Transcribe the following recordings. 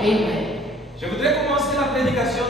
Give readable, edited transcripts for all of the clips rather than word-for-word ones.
Amen. Je voudrais commencer la prédication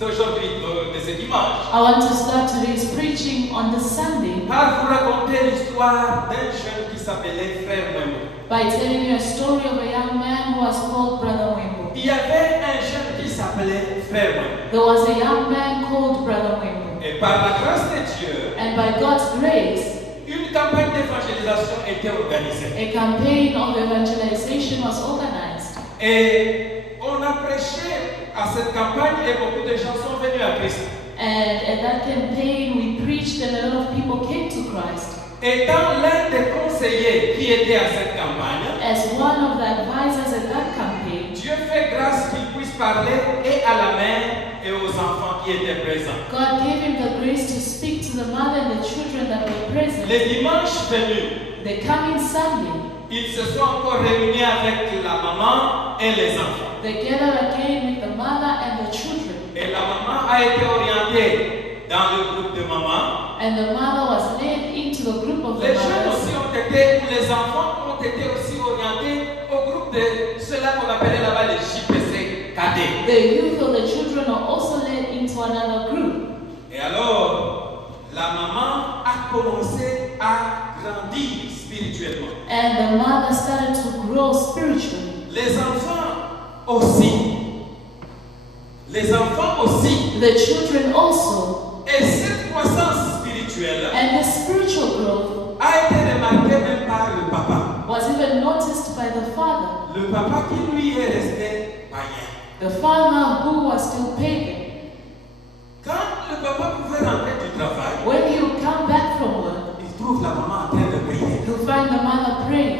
d'aujourd'hui, de ce dimanche, I want to start today's preaching on this Sunday par vous raconter l'histoire d'un jeune qui s'appelait Frère Mwembo. by telling you a story of a young man who was called Brother Mwembo. Il y avait un jeune qui s'appelait Frère Mwembo. There was a young man called Brother Mwembo. Et par la grâce de Dieu, And by God's grace, une campagne d'évangélisation était organisée. a campaign of evangelization was organized. Et on a prêché à cette campagne et beaucoup de gens sont venus à Christ. And at that campaign, we preached and a lot of people came to Christ. Étant l'un des conseillers qui était à cette campagne, As one of the advisors at that campaign, Dieu fait grâce qu'il puisse parler et à la mère et aux enfants qui étaient présents. God gave him the grace to speak to the mother and the children that were present. Les dimanches venus, The coming Sunday, ils se sont encore réunis avec la maman et les enfants. they gathered again with the mother and the children. Et la maman a été orientée dans le groupe de maman. And the mother was led into the group of the Les jeunes aussi mothers. ont été, ou les enfants ont été aussi orientés au groupe de ceux-là qu'on appelait là-bas les JPC cadets. The youth or the children are also led into another group. Et alors, la maman a commencé à grandir spirituellement. And the mother started to grow spiritually. Les enfants aussi. Les enfants aussi. The children also. Et cette croissance spirituelle And the spiritual growth a été remarquée même par le papa. was even noticed by the father. Le papa qui lui est resté païen. The father who was still pagan. Quand le papa pouvait rentrer du travail, When he would come back from work, il trouve la maman en train de prier. he'll find the mother praying.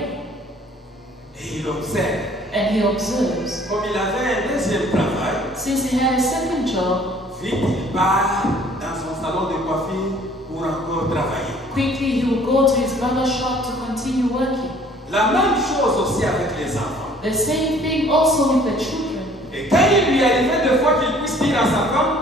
Et il observe. And he observes. Comme il avait un deuxième travail, Since he had a second job, vite il part dans son salon de coiffure pour encore travailler. quickly he would go to his barber shop to continue working. La même chose aussi avec les enfants. The same thing also with the children. Et quand il lui arrivait des fois qu'il puisse dire à sa femme,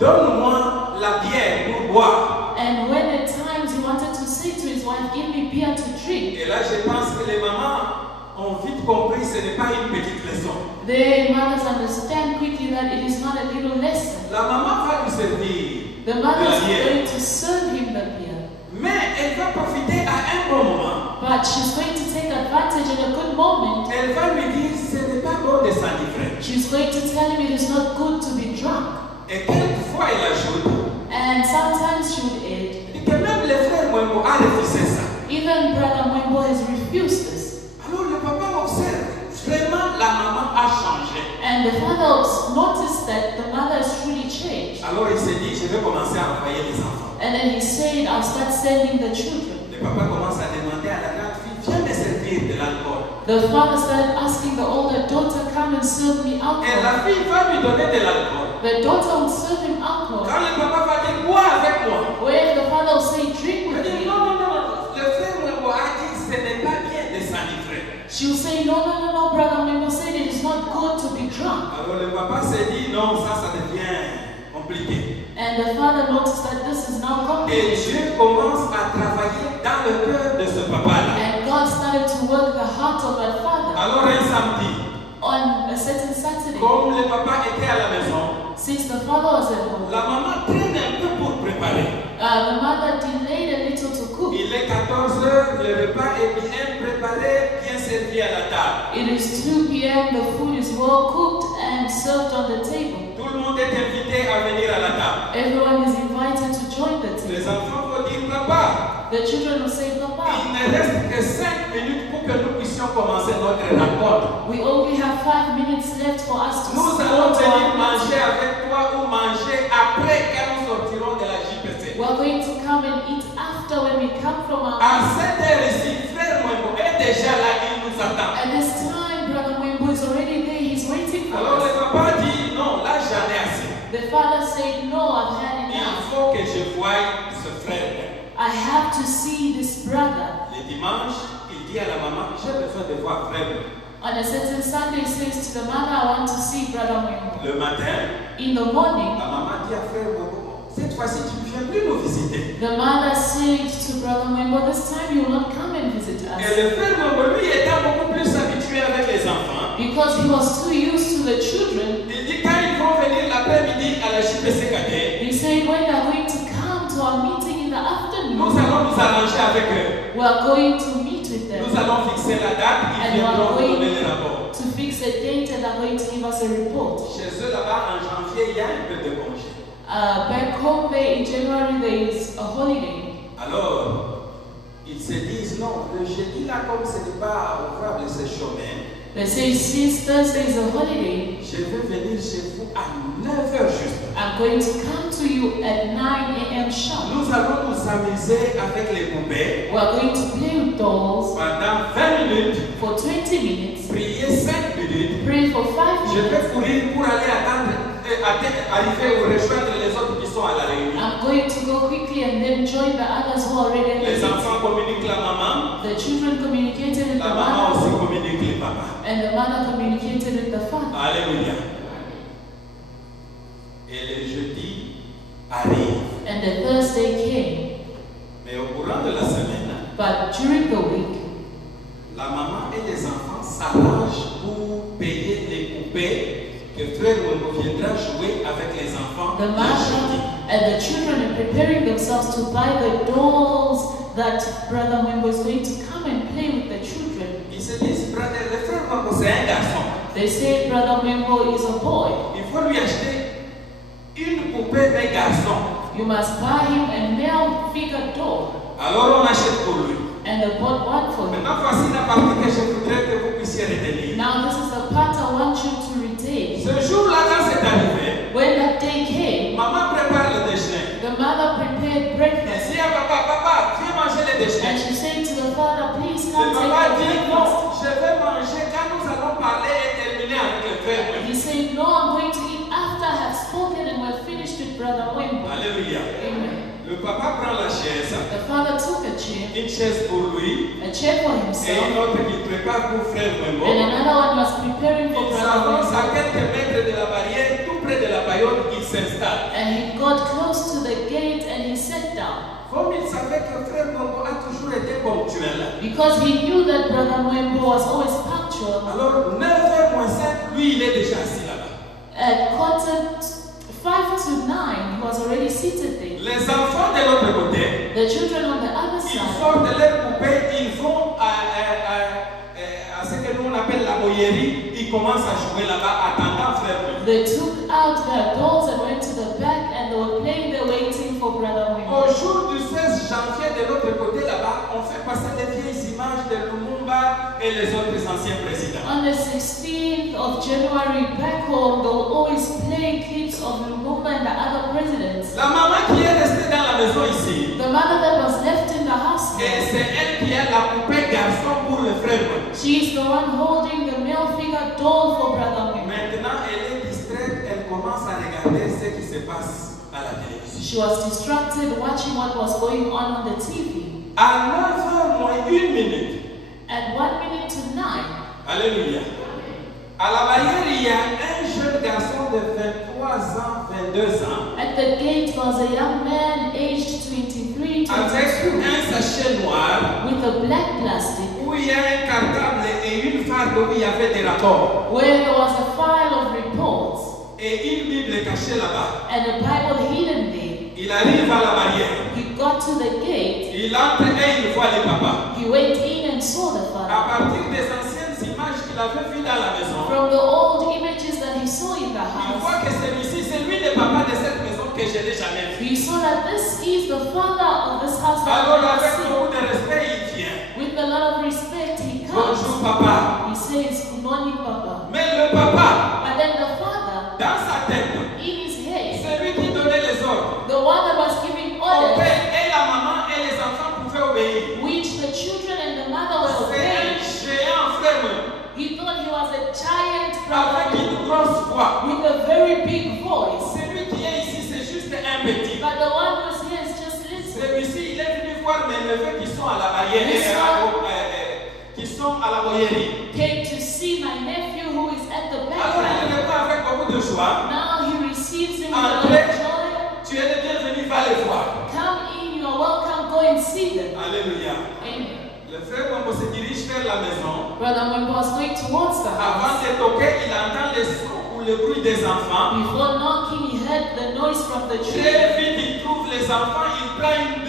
donne-moi la bière pour boire. And when at times he wanted to say to his wife, give me beer to drink, Et là, je pense que les mamans ont vite compris que ce n'est pas une petite leçon. the mothers understand quickly that it is not a little lesson. La maman va lui servir The de mother la is bière. going to serve him the beer, Mais elle va profiter à un bon moment. but she's going to take advantage at a good moment. Elle va lui dire, ce n'est pas bon de s'enivrer. She's going to tell him it is not good to be drunk. Et quelquefois, elle ajoute, And sometimes she would add, dit que même le frère Mwembo a refusé ça. even Brother Mwembo has refused this. Alors le papa observe, vraiment la maman a changé. And the father noticed that the mother has truly changed. Alors il s'est dit, je vais commencer à envoyer les enfants. And then he said, I'll start sending the children. Le papa commence à demander à la grande fille, viens me servir de l'alcool. The father started asking the older daughter, come and serve me Et alcohol. la fille va lui donner de l'alcool. The daughter would serve him alcohol. Quand le papa va dire, bois avec moi. When the father would say, drink Il with dit, me, non, non, non, non. Le frère Mwembo a dit, ce n'est pas bien de s'enivrer. she would say, no, no, no, no, Brother Mwembo said it is not good to be drunk. Alors le papa s'est dit, non, ça devient compliqué. And the father noticed that this is now Et complicated. Dieu commence à travailler dans le cœur de ce papa-là. And God started to work the heart of that father. Alors un samedi, On a certain Saturday, comme le papa était à la maison, since the father was at home, la maman traîne un peu pour préparer. the mother delayed a little to cook. Il est 14 heures, le repas est bien préparé, bien servi à la table. It is 2 p.m., the food is well cooked and served on the table. Tout le monde est invité à venir à la table. Everyone is invited to join the Les table. enfants vont dire, papa, The children will say, il Papa, ne reste que 5 minutes pour que nous puissions commencer notre rencontre. we only have 5 minutes left for us to Nous allons start venir our manger meeting. avec toi ou manger après quand nous sortirons de la JPC. We are going to come and eat after when we come from our À meeting. cette heure-ci, frère Mwembo est déjà là, il nous attend. At this time, Brother Mwembo is already there. He's waiting for Alors le us. papa dit, non, là j'en ai assez. The father said, no, I've had Il enough. faut que je voie ce frère. I have to see this brother. Le dimanche, il dit à la maman, j'ai besoin de voir frère. On a certain Sunday, he says to the mother, I want to see Brother Mwembo. Le matin, In the morning, la maman dit à frère Mwembo, cette fois-ci tu ne viens plus nous visiter. the mother said to Brother Mwembo, this time you will not come and visit Et us. le frère Mwembo, lui, étant beaucoup plus habitué avec les enfants, Because because he was too used to the children. Il dit quand ils vont venir l'après-midi à la JPC Cadet, He said when they're going to come to our meeting in the afternoon, nous allons nous arranger avec eux. we are going to meet with Nous them allons fixer la date, ils viendront nous donner les rapports. to fix a date and they're going to give us a report. Chez eux là-bas en janvier, il y a un peu de congé. Back home there in January there is a holiday. Alors, ils se disent non, le jeudi là, comme ce n'est pas ouvrable, c'est chômé, They say since Thursday is a holiday, je vais venir chez vous à 9h juste. I'm going to come to you at 9 a.m. sharp. Nous allons nous amuser avec les poupées We are going to play with dolls pendant 20 minutes, for 20 minutes, prier 5 minutes. pray for 5 Je minutes. vais courir pour aller arriver ou rejoindre les autres qui sont à la réunion. I'm going to go quickly and then join the others who are already at the Les meeting. enfants communiquent la maman, The children communicated with the la maman mother, aussi communique les papas. and the mother communicated with the father. Alléluia. Et le jeudi arrive. And the Thursday came. Mais au courant de la semaine, But during the week, la maman et les enfants s'arrangent pour payer les poupées que frère Wembo viendra jouer avec les enfants the le mother jeudi. and the children are preparing themselves to buy the dolls that Brother Wembo is going to come and play with the children. Ils se disent, frère, le frère Wembo c'est un garçon. They say Brother Wembo is a boy. Il faut lui acheter une poupée d'un garçon. You must buy him a male figure doll. Alors on achète pour lui. And they bought one for him. Maintenant voici la partie que je voudrais que vous puissiez retenir. Now this is the part I want you to retain. Ce jour-là, quand c'est arrivé, When that day came, maman prépare le déjeuner. the mother prepared Elle breakfast. dit à papa, viens manger le And déjeuner. she said to the father, please Le come take papa the dit breakfast. non, je vais manger quand nous allons parler et terminer avec le frère. He said, no, I'm going to eat after I have spoken and we're finished with Brother Wembo. Alléluia. Amen. Le papa prend la chaise, The father took a chair, une chaise pour lui a chair for et himself, une autre qu'il prépare pour frère Wembo. and another one was preparing for Il Brother s'avance à Wembo. quelques mètres de la barrière, tout près de la paillote, il s'installe. And he got close to the gate and he sat down. Comme il savait que frère Wembo a toujours été ponctuel, Because he knew that Brother Wembo was always punctual. alors 9h moins 5, lui il est déjà assis là-bas. At 5 to 9, he was already seated there. Les enfants de l'autre côté, The children on the other ils side, sortent leur poupée, ils vont à ce que nous on appelle la boyerie, ils commencent à jouer là-bas, attendant frère Wembo. they took out their dolls and went to the back and they were playing there waiting for Brother Wembo. Au jour du 16 janvier de l'autre côté là-bas, on fait passer les vieilles images de Lumumba et les autres anciens présidents. On the 16th of January back home, they'll always play clips of Lumumba and the other presidents. La maman qui est restée dans la maison ici, The mother that was left in the house, et c'est elle qui a la poupée garçon pour le frère Wembo. she's the one holding the male figure doll for Brother Wembo. Maintenant, elle est distraite, elle commence à regarder ce qui se passe à la télévision. She was distracted watching what was going on the TV. À 9h moins 1 minute, At 1 minute to 9, alléluia, à la barrière, il y a un jeune garçon de 23 ans, 22 ans, at the gate was a young man aged 23, avec 22, un sachet noir with a black plastic où il y a un cartable et une farde où il y avait des rapports where there was a file of reports et une Bible cachée là-bas. and a Bible hidden there. Il arrive à la barrière, He got to the gate, il entre et il voit les papas. he went in and saw the À father. partir des anciennes images qu'il avait vues dans la maison, From the old images that he saw in the il house, voit que celui-ci, c'est lui le papa de cette maison que je n'ai jamais vu. he saw that this is the father of this house that Alors I have avec seen. beaucoup de respect, il vient. With a lot of respect, he Bonjour comes. papa. He says, good morning, Papa. Mais le papa, But then the father, dans sa tête, in his head, c'est lui qui donnait les ordres. the one that was giving Mon orders, père et la maman et les enfants pouvaient obéir. which the children and the mother were C'est un obeying. géant frère He thought he was a giant avec brother une grosse voix. with a very big voice. Celui qui est ici, c'est juste un petit. But the one who's here is just listening. Celui-ci, il est venu voir mes neveux qui sont à la barrière, qui sont à la boyerie. Came to see my nephew who is at the Alors il background. le voit avec beaucoup de joie. Now he receives him with a lot André, of joy. tu es le bienvenu, va les voir. Come in, you are welcome, go and see them. Alléluia. Amen. Le frère Wembo se dirige vers la maison. Brother Mwembo was going towards the Avant house. de toquer, il entend le son ou le bruit des enfants. Before knocking, he heard the noise from the children. Très vite, il trouve les enfants, il prend une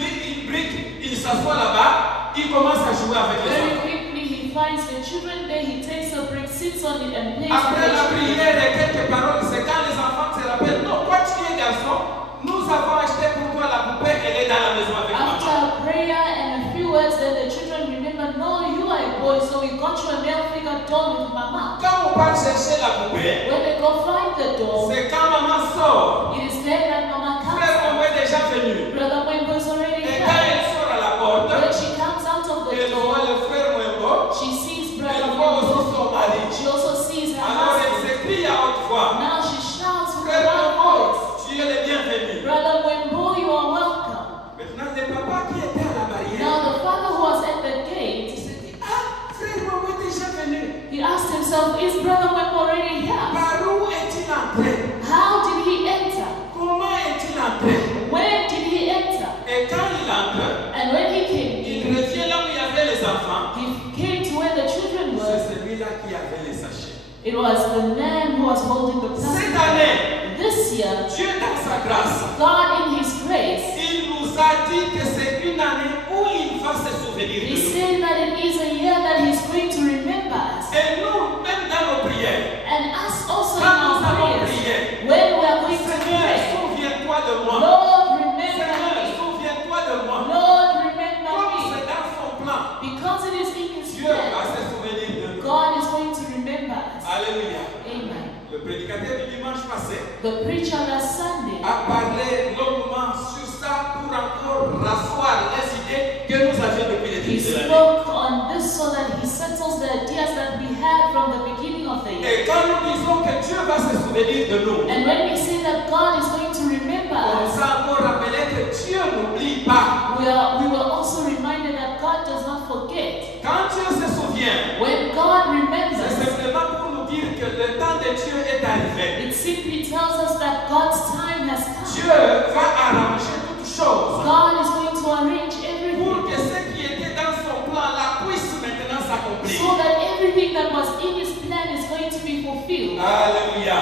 brique, il s'assoit là-bas, il commence à jouer avec les Very enfants. quickly, he finds the children there. He takes a brick, sits on it, and plays with Après the la children. prière et quelques paroles, c'est quand les enfants se rappellent, non, toi tu es garçon, nous avons acheté pour toi la poupée, elle est dans la maison avec maman. After prayer and a few words, then the children remember, no, you are a boy, so we got you a male figure doll with mama. Quand on part chercher la poupée, When they go find the doll, c'est quand maman sort. it is then that mama comes Frère out. Mwembo est déjà venu. Brother Mwembo is already Et quand here. elle sort à la porte, When she comes out of the elle voit door, le frère Mwembo, she sees elle Brother voit aussi Mwembo. son mari. She also sees her Alors elle husband. s'écrie à haute voix, Now she shouts with a frère loud Mwembo, voice, tu es le bienvenu. Brother Mwembo, you are welcome. Maintenant, le papa qui était à la barrière, Now the father who was at the gate, il s'est dit, ah, frère Mwembo est déjà venu. he asked himself, is Brother Mwembo already here? Par où est-il entré? How did he enter? Comment est-il entré? When did he enter? Et quand il entre, And when he came il in, revient là où il y avait les enfants. he came to where the children were. C'est celui-là qui avait les sachets. It was the man who was holding the Cette plastic. année, This year, Dieu dans sa grâce, God in his grace, il nous a dit que c'est une année où il va se souvenir he de nous. said that it is a year that he's going to remember us. Et nous, même dans nos prières, And us also in quand nous our avons prayers, prié, when we are going to Seigneur, pray, souviens-toi de moi. Lord, remember Seigneur, me. souviens-toi de moi. Lord, remember Comme me. c'est dans son plan, Because it is in his Dieu va plan, se souvenir de nous. God is going to remember us. Alléluia. Amen. Le prédicateur du dimanche passé The preacher last Sunday a parlé longuement sur ça pour encore rasseoir les idées que nous avions depuis le he début de l'année. spoke on this so that he settles the ideas that we had from the beginning of the year. Et quand nous disons que Dieu va se souvenir de nous, And when we say that God is going to remember on us, s'est encore rappelé que Dieu n'oublie pas. we were also reminded that God does not forget. Quand Dieu se souvient, When God c'est remembers, simplement pour nous dire que le temps de Dieu est arrivé. it simply tells us that God's time has Dieu come. va arranger toutes choses God is going to arrange everything pour que ce qui était dans son plan là puisse maintenant s'accomplir. so that everything that was in his plan is going to be fulfilled. Alléluia.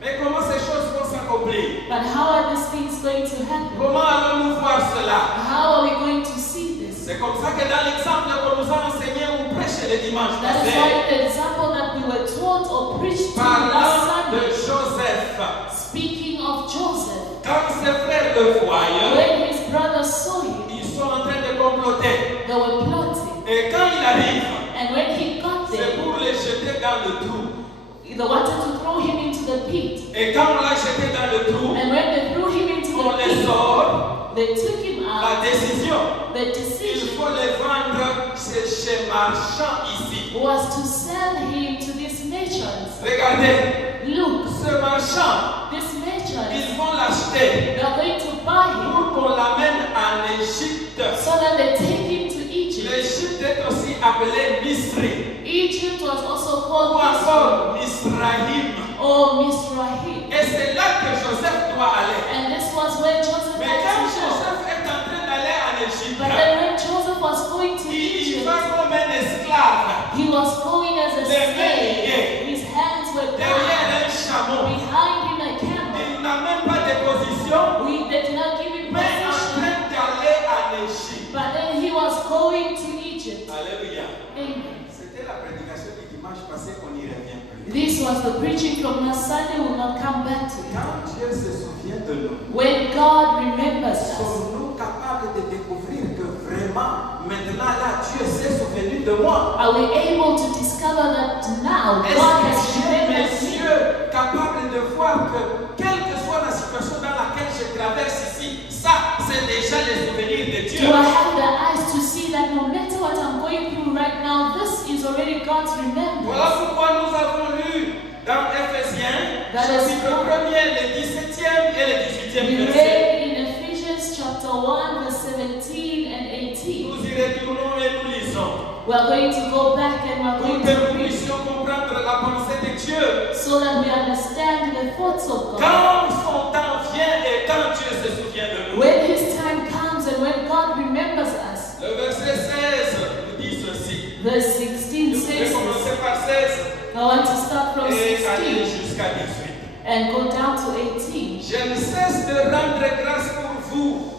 Mais comment ces choses vont s'accomplir? But how are these things going to happen? Comment allons-nous voir cela? How are we going to see this? C'est comme ça que dans l'exemple qu'on nous a enseigné ou prêché le dimanche That is passé, why the example that we were taught or preached to last parlant de Sunday, Joseph, speaking of Joseph, quand ses frères le voyaient, when his brothers saw him, ils sont en train de comploter. they were plotting. Et quand il arrive, And when he got c'est there, pour les jeter dans le trou. they wanted to throw him into the pit. Et quand on l'a jeté dans le trou, And when they threw him into on the les pit, sort. they took him La out. décision, The il decision faut les vendre chez marchand ici. was to sell him to these merchants. Regardez, Look, ce marchand, these merchants, ils vont l'acheter they are going to buy him pour qu'on l'amène en Égypte. so that they take him to Egypt. L'Égypte est aussi appelée Misri Egypt was also ou called encore Misraïm. or Misrahim. Et c'est là que Joseph doit aller. And this was where Joseph Mais had quand to go. Joseph est en train d'aller en Égypte, But then when Joseph was going to il y Egypt, va comme un esclave he was going as a Les mains slave. liées. His hands were derrière bound. un chameau. Behind him a camel. Il n'a même pas de position, They did not give him mais en position. train d'aller en Égypte. But then he was going to Egypt. Alléluia. Amen. C'était la prédication du dimanche passé, on y revient plus. This was the preaching from last Sunday. We will not come back to it. Quand Dieu se souvient de nous, When God remembers us, sommes-nous capables de découvrir que vraiment, maintenant là, Dieu s'est souvenu de moi? are we able to discover that now Est-ce God que has j'ai, remembered mes me? yeux, capables de voir que, quelle que soit la situation dans laquelle je traverse ici, ça, c'est déjà les souvenirs de Dieu. Do I have the eyes to see that no matter what I'm going through right now, this is already God's Voilà remembrance? pourquoi nous avons lu dans Éphésiens, That is chapitre 1er, le 17e et le 18e We verset. read in Ephesians chapter 1, verse 17 and 18. Nous y retournons et nous lisons. We are going to go back and we are Pour going que to nous read puissions comprendre la pensée de Dieu. so that we understand the thoughts of God. Quand son temps vient et quand Dieu se souvient de nous. When His time comes and when God remembers us, Le verset 16 nous dit ceci. the I want to start from et aller 16 jusqu'à 18. and go down to 18. Je ne cesse de rendre grâce pour vous,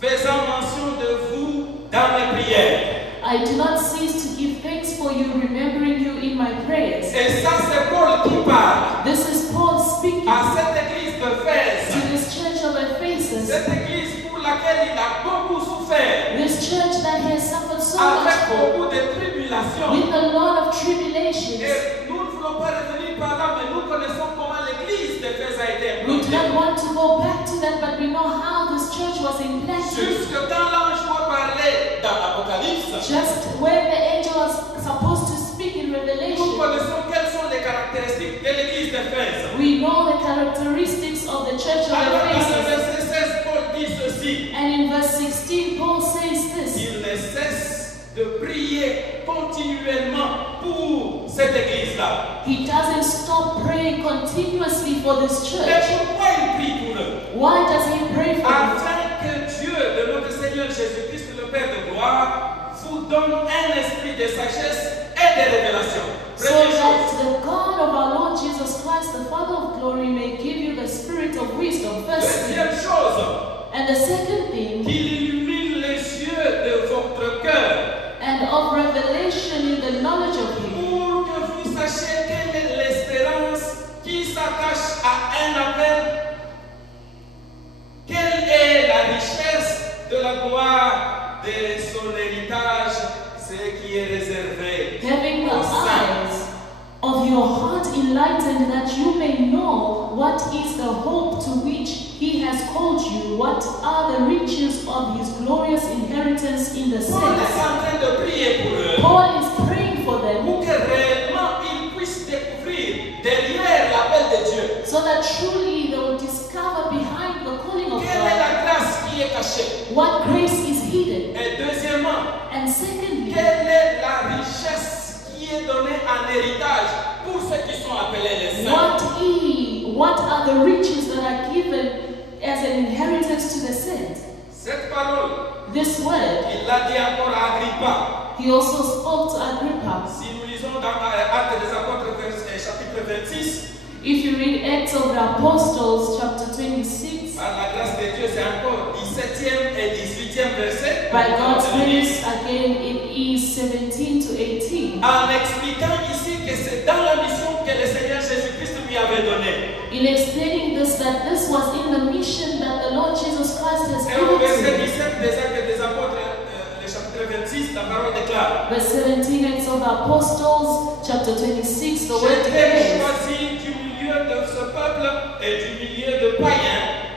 faisant mention de vous dans mes prières. I do not cease to give thanks for you, remembering you in my prayers. Et ça, c'est Paul qui parle This is Paul speaking à cette église to d'Éphèse. this church of Ephesus, Cette église pour laquelle il a beaucoup souffert, this church that he has suffered so avec much for, beaucoup de tribulations. with a lot of tribulations. Et nous ne voulons pas revenir par là, mais nous connaissons comment l'église d'Éphèse a été We do implantée. not want to go back to that, but we know how this church was implanted. Jusque quand l'ange doit parler dans l'Apocalypse, Just when the angel was supposed to speak in nous Revelation, connaissons quelles sont les caractéristiques de l'église d'Éphèse. we know the characteristics of the church of Alors dans le Ephesus. verset 16, Paul dit ceci. And in verse 16, Paul says this. Il ne cesse de prier continuellement pour cette église-là. He doesn't stop praying continuously for this Et church. pourquoi il prie pour eux? Why does he pray for them? Afin que Dieu de notre Seigneur Jésus-Christ, le Père de gloire, vous donne un esprit de sagesse et de révélation. So Première that chose, the God of our Lord Jesus Christ, the Father of glory, may give you the spirit of wisdom, firstly. deuxième chose, And the second thing, qu'il illumine les yeux de votre cœur and of revelation in the knowledge of Him, pour que vous sachiez quelle est l'espérance qui s'attache à un appel. Quelle est la richesse de la gloire de son héritage, ce qui est réservé having the aux saints. eyes of your heart enlightened, that you may know what is the hope to which He has called you, what are the riches of His glorious inheritance in the Paul est saints. en train de prier pour eux, Paul is praying for them pour que réellement ils puissent découvrir derrière l'appel de Dieu so that truly they will discover behind the calling of quelle est God la grâce qui est cachée. what grace is hidden. Et deuxièmement, And secondly, quelle est la richesse qui est donnée en héritage pour ceux qui sont appelés les saints. what are the riches that are given as an inheritance to the saints? Cette parole, This word, il l'a dit encore à Agrippa. he also spoke to Agrippa. Si nous lisons dans Actes des Apôtres, chapitre 26, If you read Acts of the Apostles, chapter 26, par la grâce de Dieu, c'est encore 17e et 18e verset. by God's grace, again it is 17 to 18. En expliquant ici que c'est dans la mission que le Seigneur Jésus-Christ lui avait donnée. In explaining this, that this was in the mission that the Lord Jesus Christ has Et au given verset to 17 des Actes des Apôtres, le chapitre 26, la parole déclare: Verse 17, Acts of the Apostles, chapter 26, the word Je t'ai declares, choisi du milieu de ce peuple et du milieu de païens,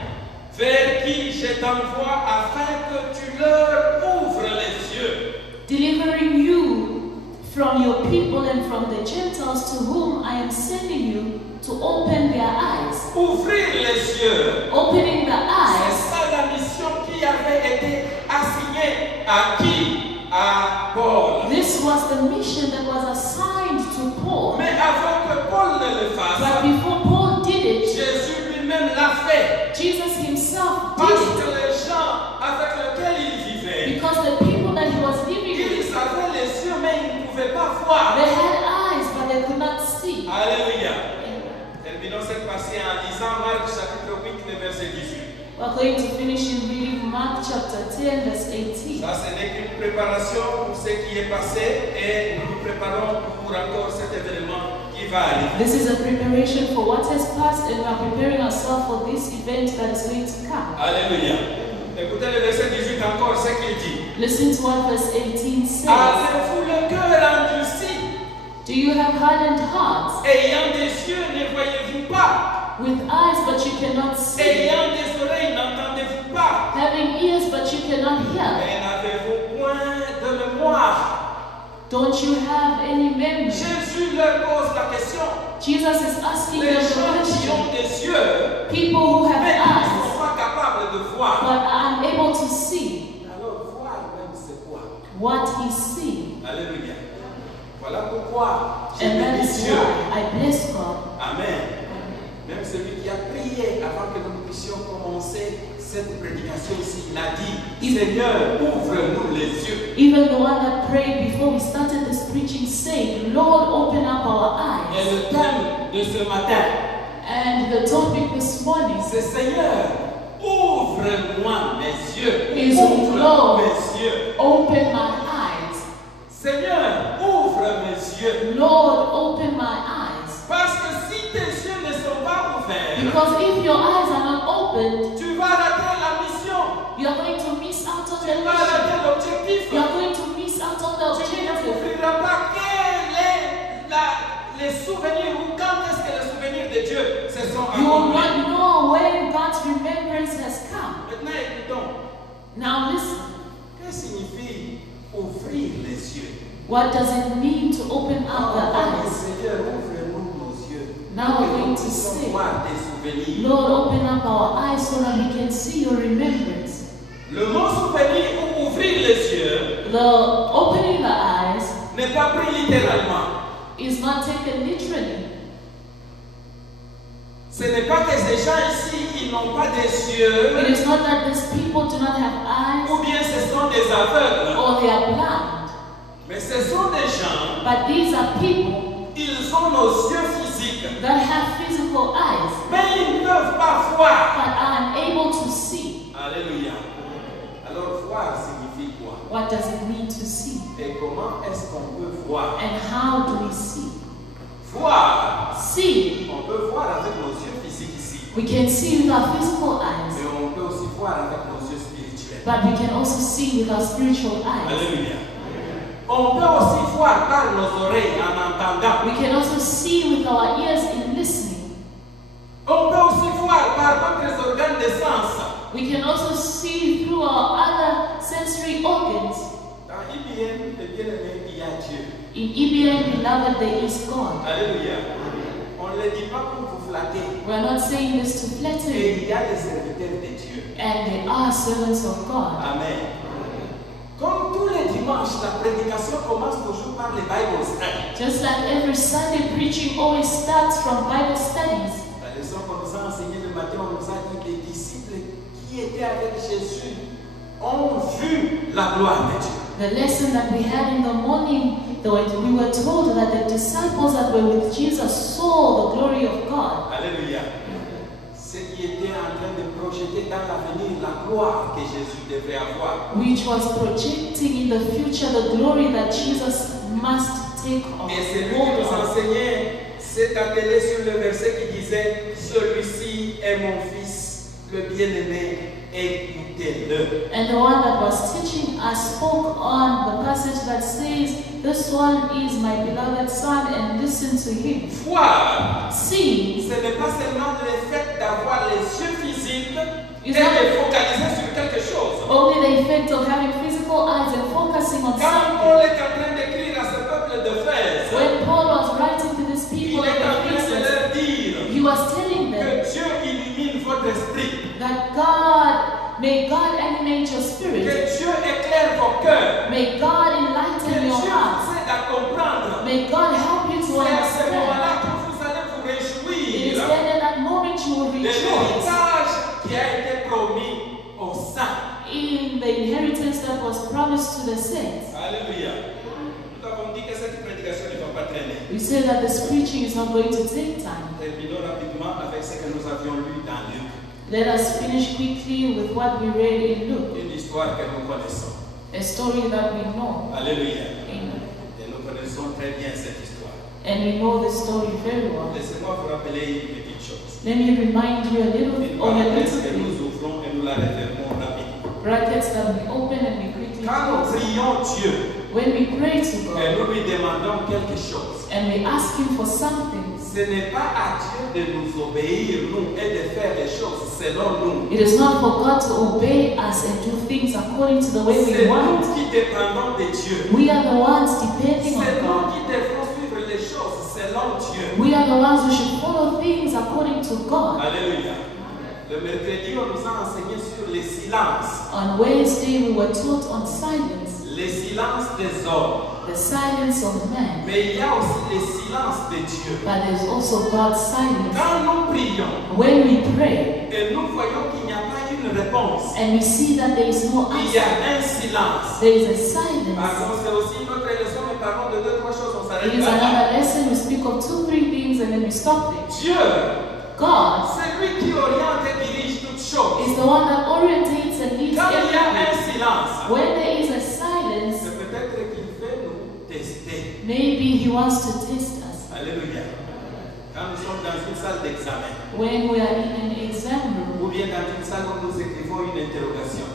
vers qui je t'envoie afin que tu leur ouvres les yeux. delivering you from your people and from the Gentiles to whom I am sending you to open their eyes. Ouvrir les yeux. Opening the C'est eyes. ça la mission qui avait été assignée à qui? À Paul. This was the mission that was assigned to Paul. Mais avant que Paul ne le But fasse, before Paul did it, Jésus lui-même l'a fait. Jesus himself Parce did it. que les gens avec lesquels il vivait, Because the people that he was living ils with, avaient les yeux, mais ils ne pouvaient pas voir. they had eyes, but they could not see. Alléluia. Terminons cette partie en lisant Marc chapitre 8, le verset 18. We're going to finish in reading Mark chapter 10, verse 18. Ça, ce n'est qu'une préparation pour ce qui est passé et nous nous préparons pour encore cet événement qui va arriver. This is a preparation for what has passed, and we are preparing ourselves for this event that is going to come. Alléluia. Écoutez le verset 18 encore, ce qu'il dit. Listen to what verse 18 says. Avez-vous le cœur endurci? Do you have hardened hearts? Ayant des yeux, ne voyez-vous pas? With eyes, but you cannot see. Ayant des oreilles, n'entendez-vous pas? Having ears, but you cannot hear. Et n'avez-vous point de mémoire? Don't you have any memory? Jésus leur pose la question. Jesus is asking Les them the gens qui question. ont des yeux, People who have mais qui ne eyes, sont pas capables de but voir. are unable to see Alors, voir même c'est quoi? what he sees. Alléluia. Voilà pourquoi j'ai And that béni is Dieu. why I bless God. Amen. Même celui qui a prié avant que nous puissions commencer cette prédication ici, il a dit, Seigneur, ouvre-nous les yeux. Even the one that prayed before we started this preaching said, Lord, open up our eyes. Et eyes. le thème de ce matin, And the topic this morning c'est Seigneur, ouvre-moi mes yeux. Is Ouvre Lord. mes yeux. open my eyes. Seigneur, ouvre mes yeux. Lord, open my eyes. Parce que si tes yeux ne sont pas ouverts, Because if your eyes are not opened, tu vas rater la mission. you are going to miss out on Tu the vas mission. rater l'objectif. You are going to miss out on the Tu ne objective. découvriras pas quel est les souvenirs ou quand est-ce que les souvenirs de Dieu se sont You will accomplis. not know when God's remembrance has come. Maintenant, écoutons. Now listen. Que signifie ouvrir les yeux? What does it mean to open up the eyes? Seigneur, ouvre-nous nos yeux. Now we're going to Que nous puissions say, voir tes souvenirs. Lord, open up our eyes so that we can see your remembrance. Le mot souvenir ou ouvrir les yeux The opening the eyes n'est pas pris littéralement. is not taken literally. Ce n'est pas que ces gens ici, ils n'ont pas des yeux, It is not that these people do not have eyes ou bien ce sont des aveugles, or they are blind, mais ce sont des gens, but these are people ils ont nos yeux physiques, that have physical eyes mais ils ne peuvent pas voir. but are unable to see. Alléluia. Alors voir signifie quoi? What does it mean to see? Et comment est-ce qu'on peut voir? And how do we see? Voir, See, on peut voir avec nos yeux physiques ici, we can see with our physical eyes, mais on peut aussi voir avec nos yeux spirituels. but we can also see with our spiritual eyes. Alléluia. On peut aussi voir par nos oreilles en entendant. We can also see with our ears in listening. On peut aussi voir par d'autres organes de sens. We can also see through our other sensory organs. Dans IBN, le bien-aimé, il y a Dieu. In EBN, beloved, there is God. Alléluia. On ne le dit pas pour vous flatter. We are not saying this to flatter Et you, il y a des serviteurs de Dieu. and they are servants of God. Amen. Comme tous les dimanches, la prédication commence toujours par les Bible studies. Just like every Sunday, preaching always starts from Bible studies. La leçon qu'on nous a enseignée le matin, on nous a dit que les disciples qui étaient avec Jésus ont vu la gloire de Dieu. The lesson that we had in the morning, we were told that the disciples that were with Jesus saw the glory of God. Alléluia. Ceux qui étaient en train de projeter dans l'avenir la gloire que Jésus devrait avoir. Which was projecting in the future the glory that Jesus must take on. Et c'est lui qui nous enseignait, s'est attelé sur le verset qui disait, celui-ci est mon fils, le bien-aimé, écoutez-le. And the one that was teaching us spoke on the passage that says, this one is my beloved son, and listen to him. Voir, See, ce n'est pas seulement le fait d'avoir les yeux physiques et Is that- de focaliser sur quelque chose. only the effect of having physical eyes and focusing on Quand something. Paul est en train d'écrire à ce peuple d'Éphèse, When Paul was writing to these il people est en in train de Ephesus, leur dire he was telling them que Dieu illumine votre esprit, that may God animate your que spirit, Dieu éclaire vos cœurs, may God que enlighten Dieu your vous heart, aide à comprendre. may God help you to C'est à ce understand. moment-là que vous allez vous It is réjouir then at that moment you will de rejoice l'héritage qui a été promis aux saints. in the inheritance that was promised to the saints. Alléluia. Nous avons dit que cette prédication ne va pas traîner. We say that this preaching is not going to take time. Terminons rapidement avec ce que nous avions lu dans Luc. Let us finish quickly with what we read in Luke, Une histoire que nous connaissons. a story that we know. Alléluia. Amen. Et nous connaissons très bien cette histoire. And we know this story very well. Laissez-moi vous rappeler une petite chose. Let me remind you a little Une of a parenthèse little que bit. nous ouvrons et nous la refermons rapidement. Brackets that we open and we quickly Quand nous close. prions Dieu When we pray to et God nous lui demandons quelque chose, and we ask Him for something, ce n'est pas à Dieu de nous obéir, nous, et de faire les choses selon nous. it is not for God to obey us and do things according to the way C'est we want. nous qui dépendons de Dieu. We are the ones depending C'est on nous God. qui devrons suivre les choses selon Dieu. We are the ones who should follow things according to God. Alléluia. Le mercredi, on nous a enseigné sur les silences. On Wednesday, we were taught on silence, Les silences des hommes. the silence of man. Mais il y a aussi les silences de Dieu. But there's also God's silence. Quand nous prions When we pray et nous voyons qu'il n'y a pas une réponse, and we see that there is no il y answer, a un silence. there is a silence. Pardon, c'est aussi une autre leçon, mais parlons de deux, trois choses, on s'arrête It is another lesson. We speak of 2, 3 things and then we stop there. Dieu, God c'est lui qui oriente et dirige toutes choses. is the one that orientates and leads Quand il y a un everything. silence, When there is a silence, c'est peut-être qu'il veut nous tester. maybe He wants to test us. Alléluia. Quand nous sommes dans une salle d'examen, When we are in an exam room ou bien dans une salle où nous écrivons une interrogation,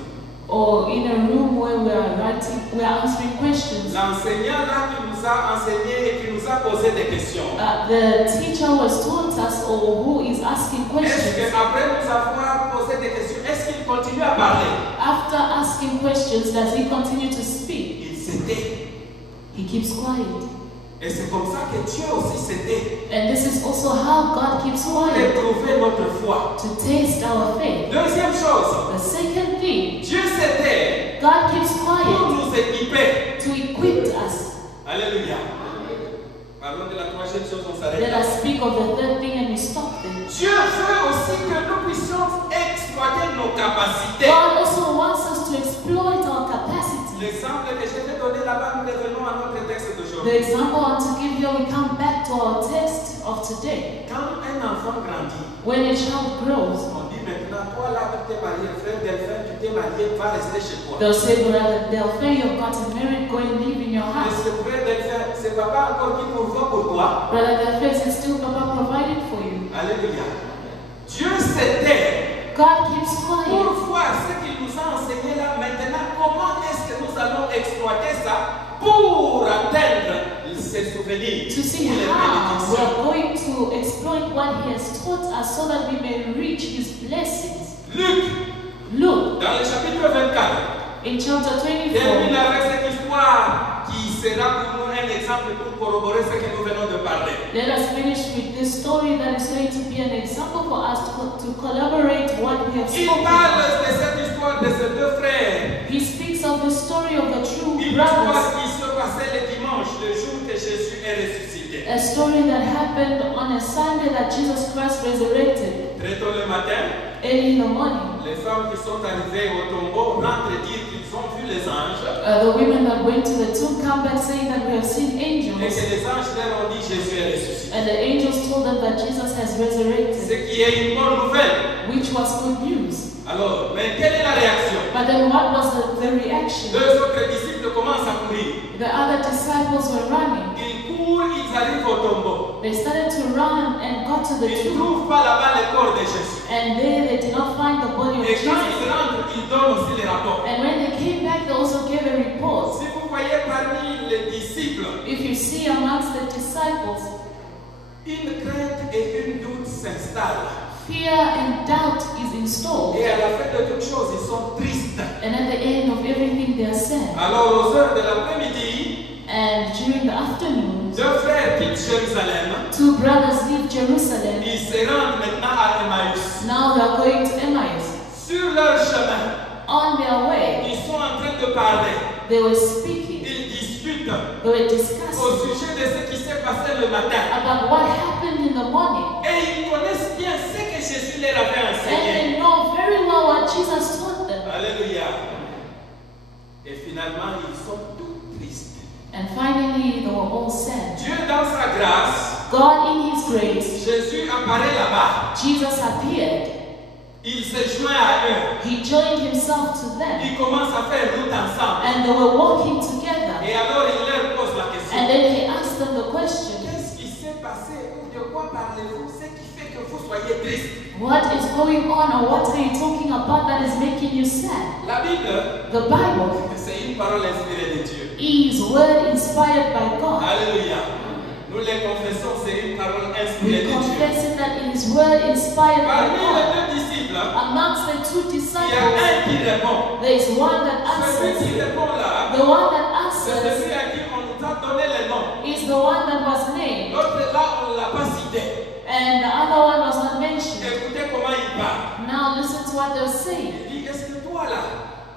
or in a room where we are answering questions, l'enseignant là qui nous a enseigné et qui nous a posé des questions, the teacher who has taught us or who is asking est-ce questions, qu'après nous avoir posé des questions, est-ce qu'il continue à parler? after asking questions, does he continue to speak? Il se tait. He keeps quiet. Et c'est comme ça que Dieu aussi se tait. And this is also how God keeps Pour quiet, éprouver notre foi. to taste our faith. Deuxième chose, The second thing, Dieu se tait God keeps pour quiet nous équiper. to equip us. Alléluia. Parlons de la troisième chose, on s'arrête Let là. us speak of the third thing and we stop there. Dieu veut aussi que nous puissions exploiter nos capacités. God also wants us to exploit our capacity. L'exemple que je t'ai donné là-bas, nous revenons à notre texte The d'aujourd'hui. example I want to give you, we come back to our text of today. Quand un enfant grandit, When a child grows, on dit maintenant, toi là, tu t'es marié, frère Delphin, tu t'es marié, va rester chez toi. they'll say, brother Delphin, you've gotten married, go and live in your Mais house. ce frère Delphin, c'est papa encore qui pourvoit pour toi. Brother Delphin, is still Papa provided for you. Alléluia. Dieu s'était God keeps pour quiet voir ce qu'il nous a enseigné là maintenant, comment est-ce que nous allons exploiter ça pour atteindre ces souvenirs, to see pour les how we bénédictions. are going to exploit what He has taught us so that we may reach His blessings. Luc, Look, dans le chapitre 24, in chapter 24, termine avec cette histoire qui sera pour nous un exemple pour corroborer ce que nous venons de parler. let us finish with this story that is going to be an example for us to collaborate what we have Il spoken parle about. de cette histoire de ces deux frères. He speaks of the story of the true Une histoire brothers, qui se passait le dimanche, le jour que Jésus est ressuscité. a story that happened on a Sunday that Jesus Christ resurrected. Très tôt le matin, Early in the morning, les femmes qui sont arrivées au tombeau rentrent dire qu'ils ont vu les anges the women that went to the tomb come back saying that we have seen et angels. que les anges leur ont dit Jésus est ressuscité. And the angels told them that Jesus has Ce resurrected, qui est une bonne nouvelle. which was good news. Alors, mais quelle est la réaction? But then what was the reaction? Deux autres disciples commencent à courir. The other disciples were running. Ils courent, ils arrivent au tombeau. They started to run and got to the Ils ne tomb. trouvent pas là-bas le corps de Jésus. And there they did not find the body of Et quand Jesus. ils rentrent, ils donnent aussi les rapports. And when they came back, they also gave a report. Si vous voyez parmi les disciples, If you see amongst the disciples, une crainte et une doute s'installent. fear and doubt is installed. Et à la fin de toutes choses, ils sont tristes. And at the end of everything, they are sad. Alors, aux heures de l'après-midi, And during the afternoon, deux frères quittent Jérusalem. two brothers leave Jerusalem. Ils se rendent maintenant à Emmaüs. Now they are going to Emmaus. Sur leur chemin, On their way, ils sont en train de parler. they were speaking, Ils discutent they were au discussing sujet de ce qui s'est passé le matin. about what happened in the morning. Et ils connaissent bien ce que Jésus leur avait And enseigné. they know very well what Jesus taught them. Alléluia. Et finalement, ils sont tous tristes. And finally, they were all sad. Dieu, dans sa grâce, God, in His grace, Jésus apparaît là-bas. Jesus appeared. Il se joint à eux. He joined Himself to them. Ils commencent à faire route ensemble. And they were walking together. Et alors, il leur pose la question. And then He asked them the question, Qu'est-ce qui s'est passé ou de quoi parlez-vous? Ce qui fait que vous soyez tristes. what is going on or what are you talking about that is making you sad? La Bible, The Bible c'est une parole inspirée de Dieu. is word inspired by God. Alléluia. Nous les confessons, c'est une parole inspirée We de Dieu. confess it that it is word inspired by Parmi les God. deux disciples, Amongst the two il y a disciples, un qui répond. there is one that Celui answers. qui répond là, The one that c'est answers celui à qui on nous a donné le nom. is the one that was named, L'autre là, on ne l'a pas cité. and the other one was not mentioned. Écoutez comment il parle. Now listen to what they're saying. Il dit, est-ce que toi là,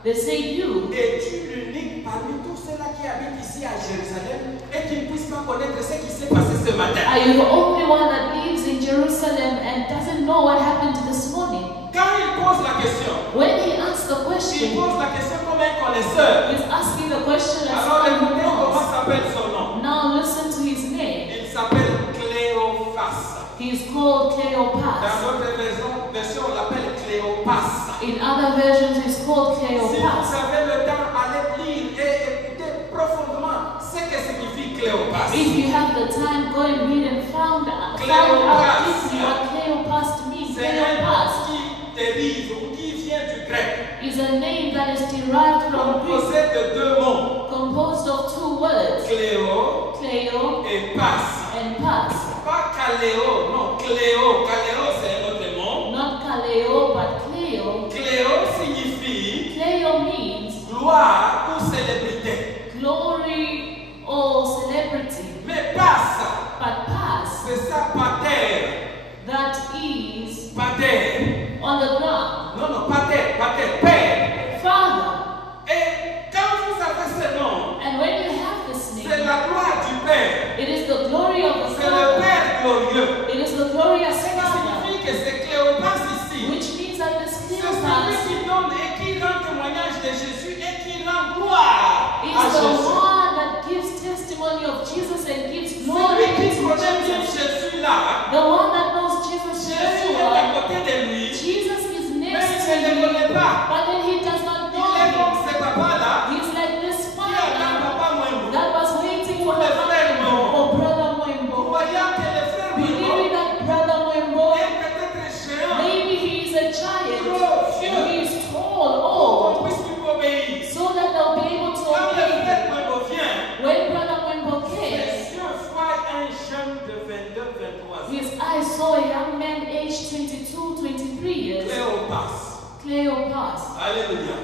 They say, you, es-tu l'unique parmi tous ceux-là qui habitent ici à Jérusalem et qui ne puissent pas connaître ce qui s'est passé ce matin? are you the only one that lives in Jerusalem and doesn't know what happened this morning? Quand il pose la question, When he asked the il question, pose la question comme un connaisseur. he's asking the question as Alors someone who écoutez comment knows. s'appelle son nom. Now listen to his He is called Dans Cleopas. notre version, on l'appelle Cléopas. In other versions, he's called Si vous Cleopas. avez le temps, allez lire et écouter profondément ce que signifie Cléopas. If you have the time, go and read and find out Cleopas. deeply what Cleopas means. C'est un nom Cleopas qui dérive ou qui vient du grec, is a name that is derived from Greek, composé de deux mots, composed of two words, Cléo Cleo et Pas. and Pas. Pas Caléo, non, Cléo. Caléo, c'est un autre mot. Not Kaleo, but Cleo. Cléo signifie Cleo means gloire ou célébrité. glory or celebrity. Mais Pas, But Pas, c'est ça, pater. that is Pater. on the ground. Non, pater, père. Father. Et quand vous avez ce nom, And when you have this c'est name, la gloire du Père. it is the glory of the C'est le Father. Père glorieux. It is the glorious Ce qui Father. signifie que c'est Cléopas ici. Which means that this C'est celui Cleopas qui donne et qui rend témoignage de Jésus et qui rend gloire à is the Jésus. one that gives testimony of Jesus and gives glory Celui to qui connaît bien Jesus. Jésus là, The one that knows Jesus Jésus very est à well. côté de lui, Jesus is mais next to il ne le you, connaît pas. but then he does not Il know est him. comme ce papa-là He's like this qui attend father papa Mwembo. that was waiting for the father or brother Mwembo, Croyant que le frère believing Mwembo that brother Mwembo, est peut-être géant, maybe he is a giant, he is tall, pour old, qu'on puisse lui obéir. so that they'll be able to Quand le obey him. frère Mwembo vient, When brother Mwembo came, les yeux voient un jeune de 22-23 ans. his eyes saw a young man aged 22, 23 years, Cléopas. Cleopas. Alléluia.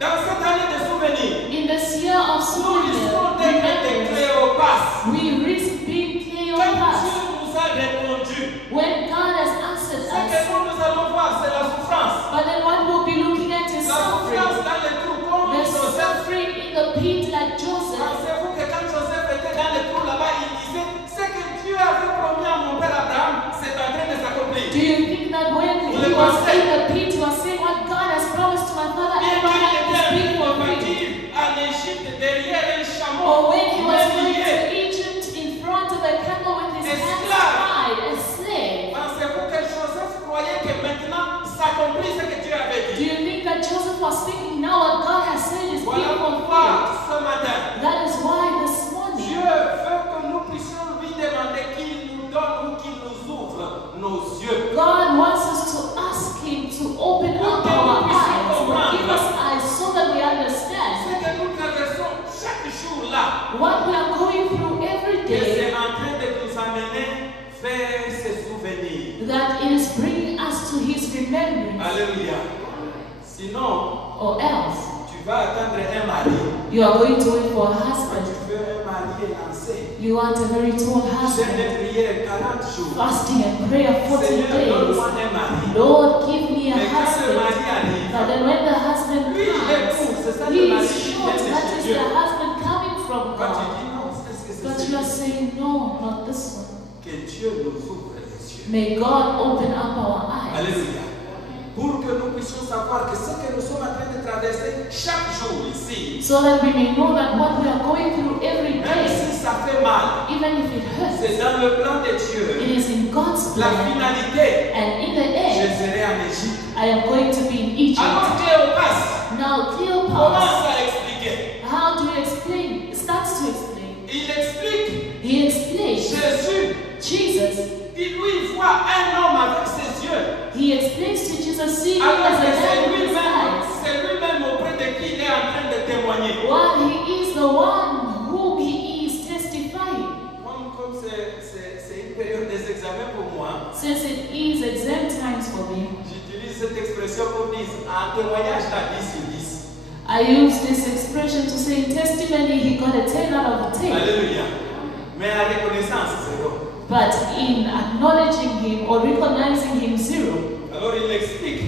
Dans cette année de souvenirs, In this year of nous souvenir, risquons d'être des remembrance, Cléopas. we risk being Quand Cleopas. Dieu nous a répondu, When God has answered ce que us, nous allons voir, c'est la souffrance. but then what we'll be looking at is La souffrance suffering. dans les trous comme The Joseph. suffering in the pit like Joseph. Pensez-vous que quand Joseph était dans les trous là-bas, il disait, ce que Dieu avait promis à mon père Abraham, c'est en train de s'accomplir. Do you think that when he was in the pit, he was saying what God has promised to my father Bien qu'il Abraham était is en being train de fulfilled? partir en Égypte derrière un chameau, Or when he was going lié. to Egypt in front of a camel with his hands Esclave. tied, a slave. Pensez-vous que Joseph croyait que maintenant s'accomplit ce que Dieu avait Do dit? you think that Joseph was thinking now what God has said is being Voilà fulfilled? pourquoi ce matin, That is why this Dieu morning veut que nous puissions lui demander qu'il nous donne ou qu'il nous ouvre nos yeux. God wants us to ask Him to open up our eyes, to give us eyes so that we Ce understand que nous traversons chaque jour là, what we are going through every que day, c'est en train de nous amener vers ces souvenirs. that it is bringing us to His remembrance, Alléluia. Sinon, or else tu vas attendre un mari. you are going to wait for a Quand husband. tu veux un mari élancé, You want a very tall jeûne husband, de prière 40 jours. fasting and prayer 40 Seigneur, days. donne-moi un mari. Lord, give me a Mais quand le husband. mari arrive, But then when the husband lui, il est fou. comes, C'est ça he le mari is qui short. vient de That chez is Dieu. the husband coming from Quand tu God. dis non, est-ce que But c'est you are celui saying, no, not this one. que Dieu nous ouvre les yeux? May God open up our eyes. Alléluia. Pour que nous puissions savoir que ce que nous sommes en train de traverser chaque jour ici, So that we may know that what we are going through every même day, si ça fait mal, even if it c'est hurts, dans le plan de Dieu. it is in God's La plan. finalité, And in the je end, serai en Égypte. I am going to be in Egypt. Alors Cléopas Now, Cleopas, commence à expliquer. how do you explain? It starts to explain. Il explique He explains Jésus. Jesus. Il lui voit un homme avec ses yeux. He explains to Jesus, seeing him Alors as que a c'est man with his lui-même, eyes. c'est lui-même auprès de qui il est en train de témoigner. While he is the one whom he is testifying. Comme c'est une période des examens pour moi, Since it is exam times for me, j'utilise cette expression pour dire un témoignage à 10 sur 10. I use this expression to say in testimony he got a 10 out of a 10. Alléluia. Mais la reconnaissance, zéro. But in acknowledging him or recognizing him, zero. Alors il explique.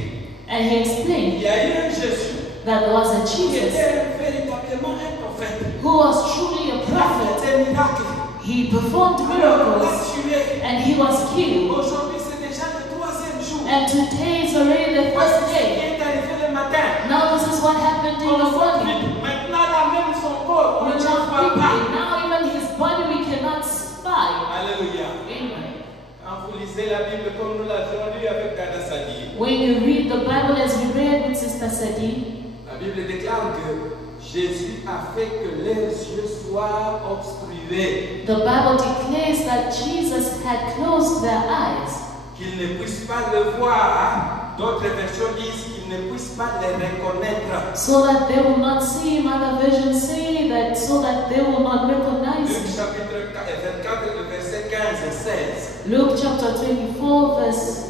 And he Il explained y a eu un Jésus that there was a qui Jesus était véritablement un prophète. who was truly a Il a prophet. fait des miracles. He performed Alors on l'a miracles tué. and he was killed. Aujourd'hui c'est déjà le 3e jour. And today is already the Voici first ce qui day. est arrivé le matin. Now this is what happened in the morning. Maintenant là même son corps, on ne We le just voit pas. quickly. Now even his body we cannot spy. Alléluia. Amen. Quand Quand vous lisez la Bible comme nous l'avions lu avec Dada Sadi, When you read the Bible as we read with Sister Sadi, la Bible déclare que Jésus a fait que leurs yeux soient obstrués, the Bible declares that Jesus had closed their eyes qu'ils ne puissent pas le voir. D'autres versions disent qu'ils ne puissent pas les reconnaître. so that they will not see him. Other versions say that so that they will not recognize Luc him. chapitre 24, le verset 15 et 16. Luke chapter 24, verse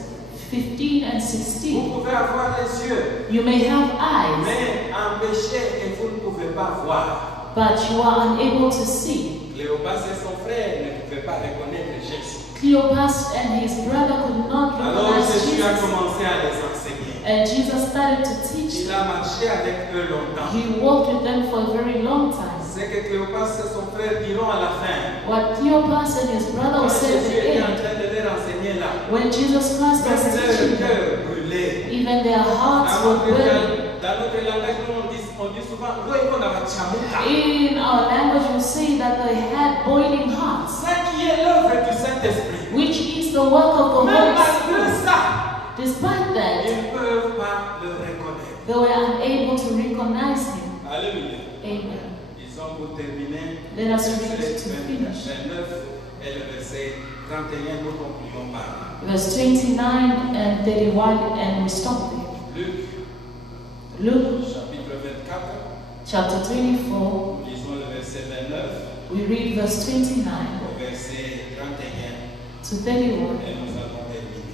15 and Vous 16. pouvez avoir les yeux, You may have eyes, mais empêchés et vous ne pouvez pas voir. but you are unable to see. Cléopas et son frère ne pouvaient pas reconnaître Jésus. Cleopas and his brother could not Alors recognize Jésus a Jesus. commencé à les enseigner. And Jesus started to teach Il them. a marché avec eux longtemps. He walked with them for a very long time. C'est que Cléopas et son frère diront à la fin. What Cleopas and his brother Quand will say at Jésus the était en end, train de leur enseigner là, when Jesus Christ was même teaching leur them, cœur brûlait. even their hearts were burning. Dans notre langage, nous on dit souvent, Roho na wachamuka. In our language, we say that they had boiling hearts, Ça qui est l'œuvre du Saint-Esprit. which is the work of the Même Holy malgré Spirit. ça, Despite that, ils ne peuvent pas le reconnaître. they were unable to recognize him. Alléluia. Amen. Ils ont pour terminer Let us read verset to finish. 29 et le verset 31, nous concluons par Verse 29 and 31, and we stop there. Luc, Luke chapitre 24, chapter 24, nous lisons le verset 29 we read verse 29 au verset 31 to 31, et nous allons terminer.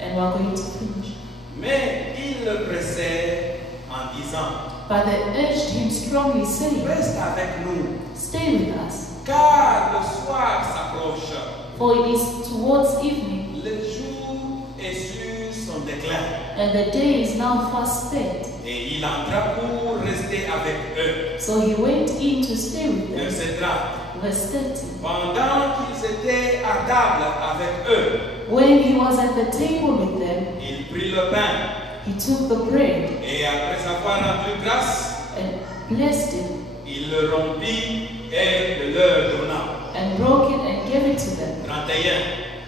and we are going to finish. Mais ils le pressaient en disant, But they urged him strongly, saying, reste avec nous, Stay with us, car le soir s'approche. for it is towards evening, Le jour est sur son déclin. and the day is now fast spent. Et il entra pour rester avec eux. So he went in to stay with them. Verset 30. Verse 30. Pendant qu'ils étaient à table avec eux, When he was at the table with them, il prit le pain he took the bread et après avoir rendu grâce, and blessed it il le rompit et le leur donna. and broke it and gave it to them. 31.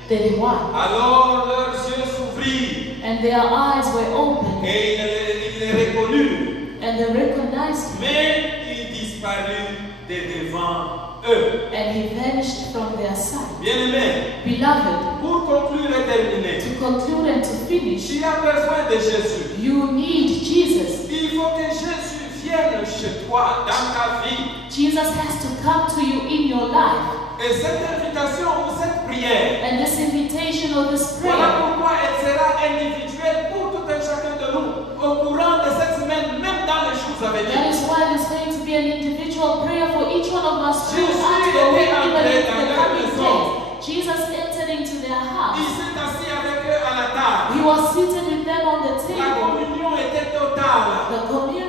31. Alors leurs yeux s'ouvrirent And their eyes were opened, et il les reconnut, and they recognized him, mais il disparut de devant eux. and he vanished from their sight. Bien-aimés, Beloved, pour conclure et terminer, to conclude and to finish, tu as besoin de Jésus. you need Jesus. Il faut que Jésus vienne chez toi, dans ta vie. Jesus has to come to you in your life. Et cette invitation ou cette prière, And this invitation or this voilà prayer, pourquoi elle sera individuelle pour tout un chacun de nous au courant de cette semaine, même dans les jours à that venir. is why it's going to be an individual prayer for each one of us to Jésus ask était for even entré in dans the leur coming maison. days. Jesus entered into their Il house. s'est assis avec eux à la table. He was seated with them on the La table. communion était totale. The communion